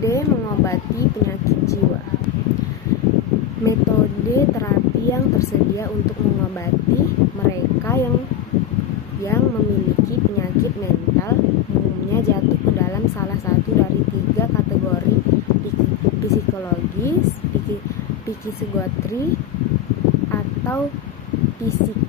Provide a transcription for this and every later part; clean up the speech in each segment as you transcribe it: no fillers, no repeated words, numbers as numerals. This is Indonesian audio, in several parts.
Metode mengobati penyakit jiwa. Metode terapi yang tersedia untuk mengobati mereka yang memiliki penyakit mental umumnya jatuh ke dalam salah satu dari 3 kategori: psikologis, psikotri, atau fisik.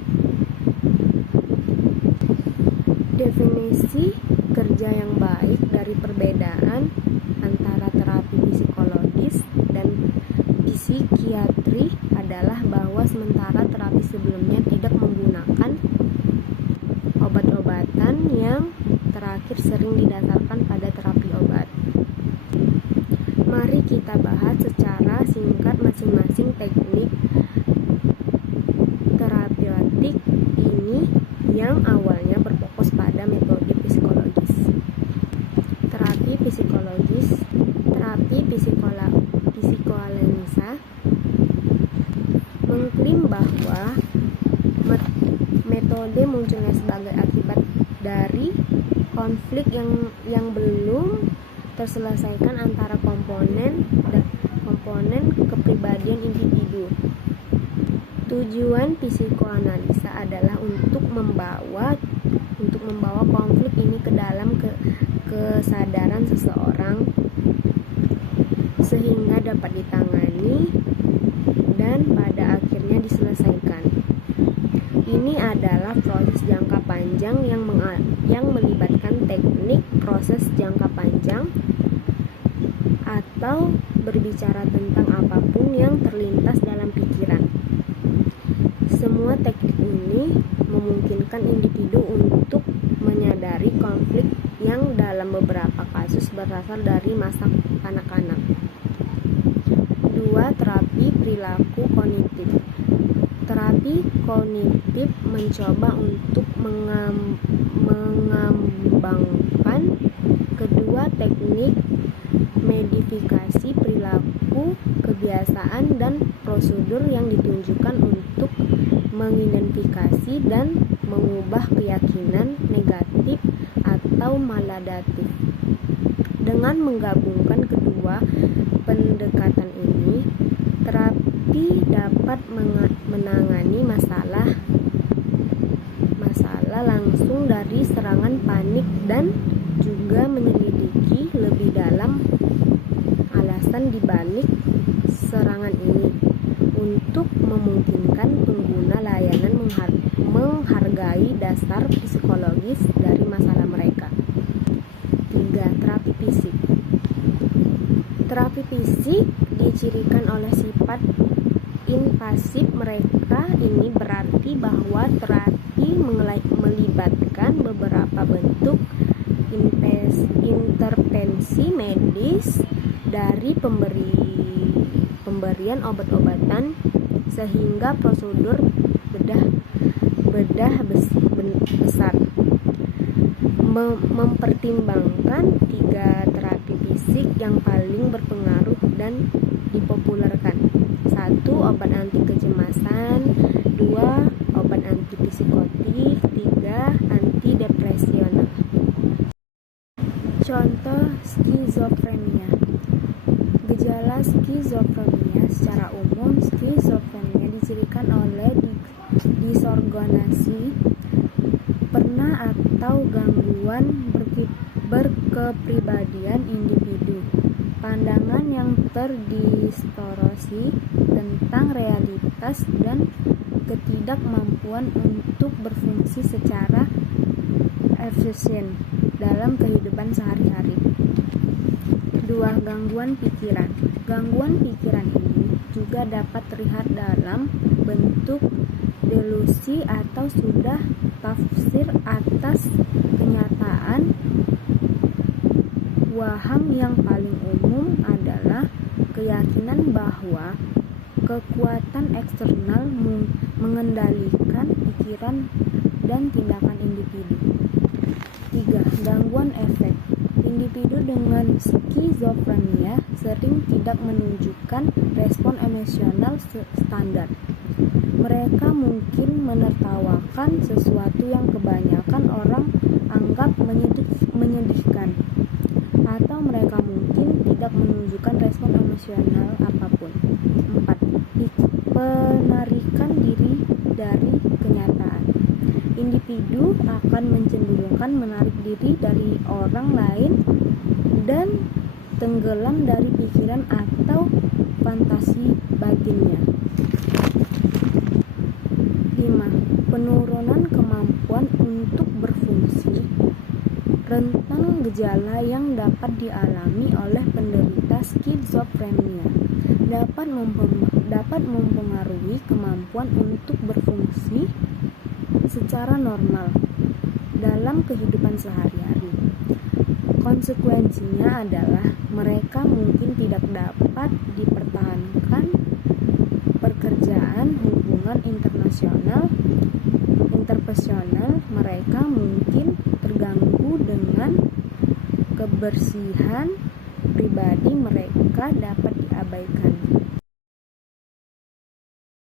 Definisi kerja yang baik dari perbedaan antara terapi psikologis dan psikiatri adalah bahwa sementara terapi sebelumnya tidak menggunakan obat-obatan, yang terakhir sering didasarkan pada terapi obat. Mari kita bahas secara singkat masing-masing teknik terapeutik ini yang awalnya berfokus pada metode psikologis. Terapi psikologis, terapi psikoanalisa mengklaim bahwa metode munculnya sebagai akibat dari konflik yang belum terselesaikan antara komponen kepribadian individu. Tujuan psikoanalisa adalah untuk membawa konflik ini ke dalam kesadaran seseorang sehingga dapat ditangani dan pada akhirnya diselesaikan. Ini adalah proses jangka panjang yang melibatkan teknik proses jangka panjang, atau berbicara tentang apapun yang terlintas dalam pikiran. Semua teknik ini memungkinkan individu untuk menyadari konflik yang dalam beberapa kasus berasal dari masa kanak-kanak. 2. Terapi perilaku kognitif. Terapi kognitif mencoba untuk mengembangkan kedua teknik modifikasi perilaku, kebiasaan, dan prosedur yang ditunjukkan untuk mengidentifikasi dan mengubah keyakinan negatif atau maladaptif. Dengan menggabungkan kedua pendekatan ini, terapi dapat menangani masalah langsung dari serangan panik dan juga menyelidiki lebih dalam alasan dibalik serangan ini untuk memungkinkan pengguna layanan menghargai dasar psikologis dari masalah mereka. 3. Terapi fisik. Terapi fisik dicirikan oleh sifat invasif mereka. Ini berarti bahwa terapi melibatkan beberapa bentuk intervensi medis, dari pemberian obat-obatan sehingga prosedur bedah besar. Mempertimbangkan 3 terapi fisik yang paling berpengaruh dan dipopulerkan. 1. Obat anti kecemasan. 2. Obat anti psikotik. 3. Antidepresional. Contoh skizofrenia. Gejala skizofrenia secara umum. Skizofrenia dicirikan oleh disorganisasi pernah atau gangguan berkepribadian individu, pandangan yang terdistorsi tentang realitas, dan ketidakmampuan untuk berfungsi secara efisien dalam kehidupan sehari-hari. 2. Gangguan pikiran. Gangguan pikiran ini juga dapat terlihat dalam bentuk delusi atau sudah tafsir atas kenyataan. Waham yang paling umum adalah keyakinan bahwa kekuatan eksternal mengendalikan pikiran dan tindakan individu. 3. Gangguan efek. Individu dengan skizofrenia sering tidak menunjukkan respon emosional standar. Mereka mungkin menertawakan sesuatu yang kebanyakan orang anggap menyedihkan, atau mereka mungkin tidak menunjukkan respon emosional apapun. 4. Penarikan diri dari kenyataan. Individu akan mencenderungkan menarik diri dari orang lain dan tenggelam dari pikiran atau fantasi batinnya. 5. Penurunan kemampuan untuk berfungsi. Rentang gejala yang dapat dialami oleh penderita skizofrenia dapat mempengaruhi kemampuan untuk berfungsi secara normal dalam kehidupan sehari-hari. Konsekuensinya adalah mereka mungkin tidak dapat dipertahankan pekerjaan, hubungan interpersonal mereka mungkin terganggu dengan kebersihan pribadi mereka dapat diabaikan.